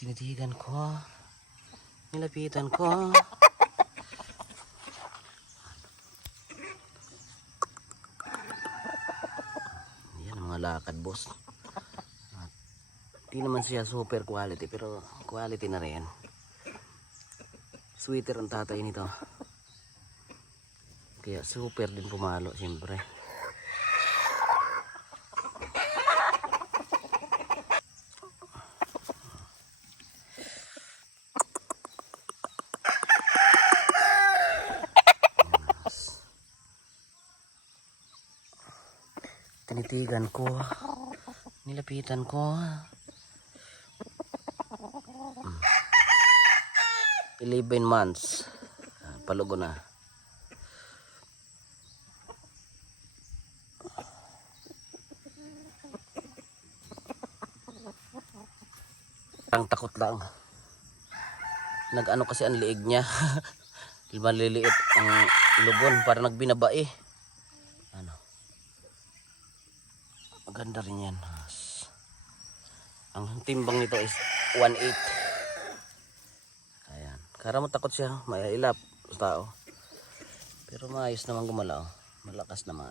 Tinitigan ko. Nilapitan ko. Yan ang mga lakad, boss. Di naman siya super quality, pero quality na rin. Sweater ang tatay nito. Kaya super din pumalo, siyempre. Tinitigan ko. Nilapitan ko. 11 months. Palugo na. Ang takot lang. Nag-ano kasi ang liig niya. Maliliit ang lugon para nagbinabae. Ano? Maganda rin yan. Ang timbang nito is 1.8. Ayan. Kara mo takot siya. Mailap sa tao. Pero maayos naman gumalaw. Malakas naman.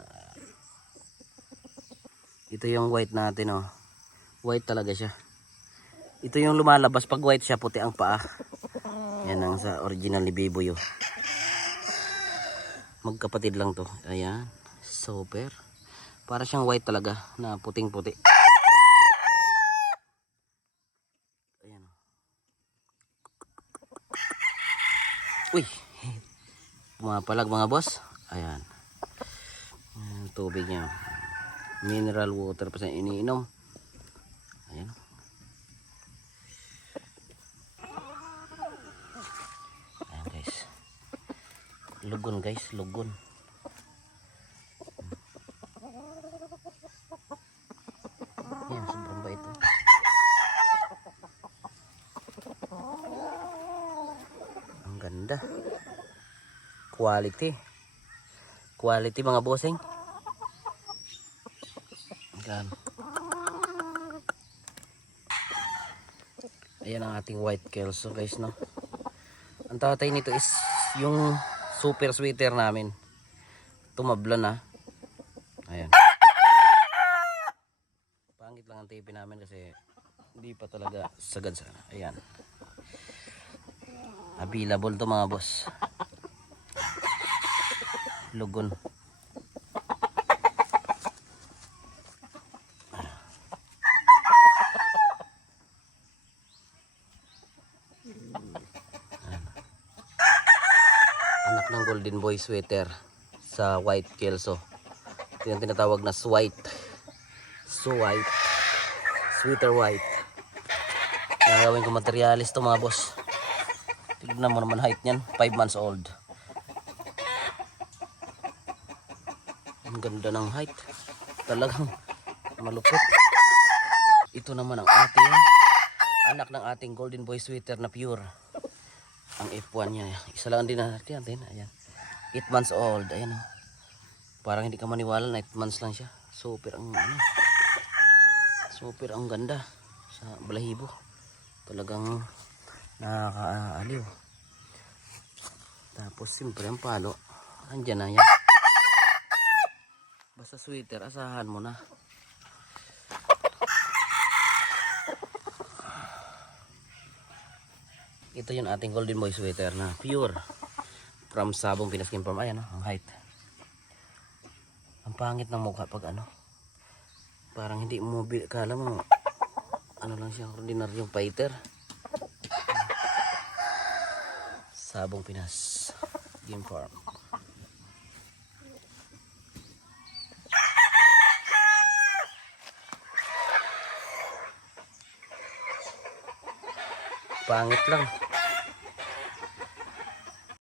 Ito yung white natin, oh. White talaga siya. Ito yung lumalabas pag white siya, puti ang paa. Yan ang sa original ni Biboy. Magkapatid lang to. Ayan. Super. Para siyang white talaga na puting-puti. Ayan. Uy. Pumapalag mga boss. Ayan. Tubig niya. Mineral water pa sa iniinom. Ayan. Ayan guys. Lugon guys, lugon. Ayan, sobrang bait ito. Ang ganda. Quality. Quality mga bossing. Ayan. Ayan ang ating white kelso guys, no. Ang tatay nito is yung super sweater namin. Tumabla na. Ayan. Pangit lang ang TV namin kasi hindi pa talaga sagad sana. Ayan. Available to mga boss. Lugon. Anak ng golden boy sweater sa white kelso. Ito yung tinatawag na white. So white. Sweater white. Gagawin ko materialis to mga boss. Tignan mo naman height niyan. 5 months old. Ang ganda ng height. Talagang malupit. Ito naman ang ating anak ng ating golden boy sweater na pure. Ang F1 niya. Isa lang din natin. Ayan. 8 months old. Ayan. Parang hindi ka maniwala na 8 months lang siya. Super ang ano. Super ang ganda sa balahibo. Talagang nakakaaliw. Tapos siyempre ang palo. Andyan na yan. Basta sweater, asahan mo na. Ito yung ating golden boy sweater na pure from Sabong Pinaskim Farm. Ayan, ang height. Ang pangit ng mukha pag ano. Parang hindi mo kala mo ano lang siya, ordinaryong fighter. Sabong Pinas Game Farm. Pangit lang.